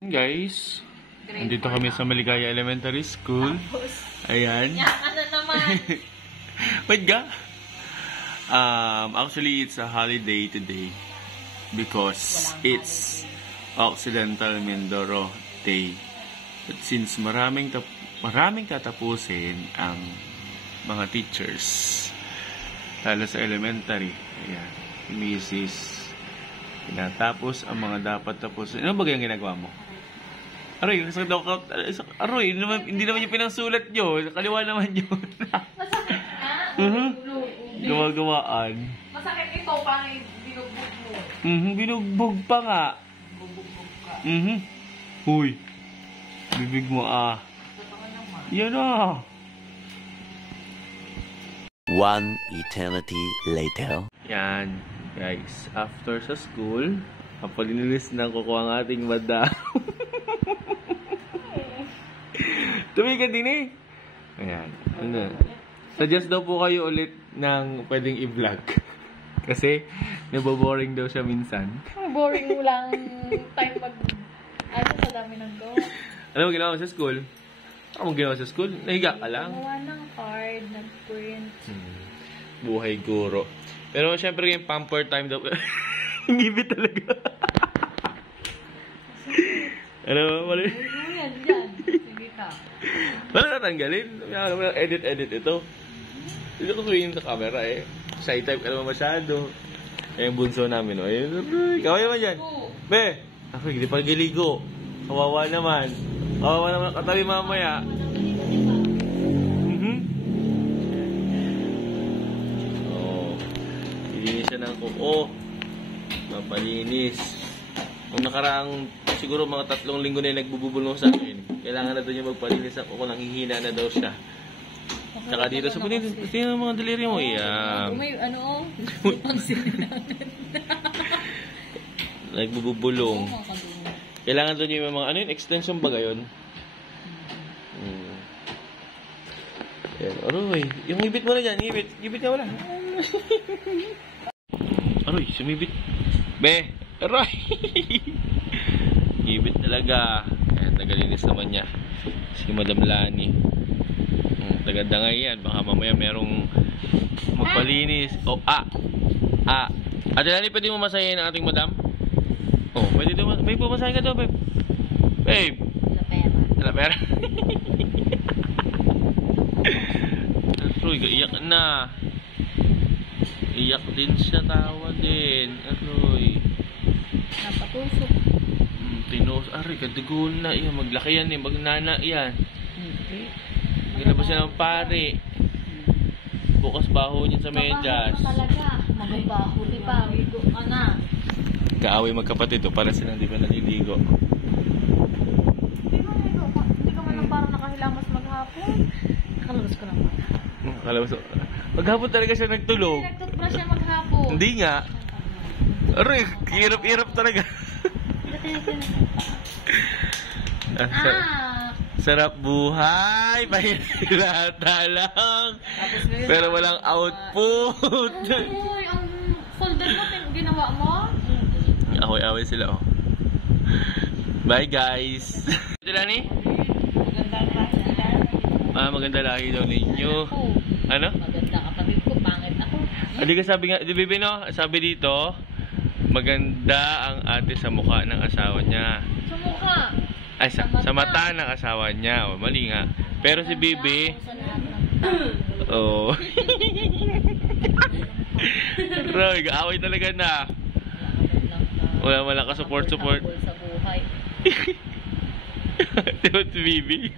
Guys, nandito kami sa Maligaya Elementary School. Ayan. Ano naman? Wait ga? Actually, it's a holiday today because it's Occidental Mindoro Day. But since maraming tatapusin ang mga teachers, lalo sa elementary, ayan, Mrs. Tinatapos ang mga dapat tapusin. Ano ba yung ginagawa mo? Aroy, Aroy, hindi naman yung pinangsulat nyo. Kaliwa naman yun. Masakit na? Gawa-gawaan. Masakit ito, parang binugbog mo. Binugbog pa nga. Bubugbog ka. Huy. Bibig mo Totoo naman. Yan ah. One eternity later. Yan. Guys, after sa school, kapalinilis na kukuha ang ating madam. Tumigil din eh. Ayan. Ano? Suggest daw po kayo ulit ng pwedeng i-vlog. Kasi, naboboring daw siya minsan. Boring mo lang time ano sa dami ng go. Ano mo ginawa sa school? Ano mo ginawa sa school? Nahiga ka lang? Gawa ng card, nag-print. Buhay guro. Pero syempre yung pamper time daw. Ngibit talaga. Ano? Wala. Yan, dyan. Sige ka. Wala natanggalin. Edit ito. Hindi ko swingin sa camera eh. Shy type ka naman masyado. Eh, yung bunso namin. Oh. Kaway naman dyan. Be! Ako, hindi pa giligo. Kawawa naman. Kawawa naman ang katabi mamaya. Lilinis siya ng kuko. Mapalinis. Nung nakaraang siguro mga 3 linggo na yung nagbubulong sa akin. Kailangan na doon niya magpalinis ang kuko. Nanghihina na daw siya. Tsaka dito sa pati yung mga daliri mo. May ano? Nagbubulong. Kailangan doon yung mga ano yun? Extension ba gayon? Ayan. Aroy. Yung ngibit mo na dyan. Ngibit ka wala. Aroy, sumibit. Be, aroy. Ngibit talaga. Ayan, tagalinis naman niya. Si Madam Lani. Tagadangay yan. Baka mamaya merong magpalinis. Ate Lani, pwede mo masahin ang ating madam? Oh, pwede daw. Babe, pumasahin ka daw, babe. Babe. Dala pera. Aroy, iyak na. Iyak din siya, tawa din. Aroy. Napatusok. Aroy, kadugol na. Iyan, maglaki yan eh. Magnana yan. Ginaba siya ng pare. Bukas baho niya sa medyas. Talaga. Magbabaho. Di ba? Wigo ka na. Kaaway magkapatid o. Para silang di ba naliligo. Hindi ka man lang parang nakahilamas maghapon. Nakalabas ko lang ba? Nakalabas ko. Maghapon talaga siya nagtulog. Hindi nagtutbrush siya maghapon. Hindi nga. Aroy, hirap-hirap talaga. Sarap buhay. Pahirata lang. Pero walang output. Uy, ang folder mo, ginawa mo? Ahoy-ahoy sila, oh. Bye, guys. Ito lang eh? Maganda lahi daw ninyo. Ano? Maganda kapatid ko, pangit ako. Hindi ka sabi nga, di Bibi, no? Sabi dito, maganda ang ate sa mukha ng asawa niya. Sa mukha. Ay, sa mata ng asawa niya. O, mali nga. Pero si Bibi, oh. Roy, gaaway talaga na. Wala ka support. Sa buhay. Diba si Bibi?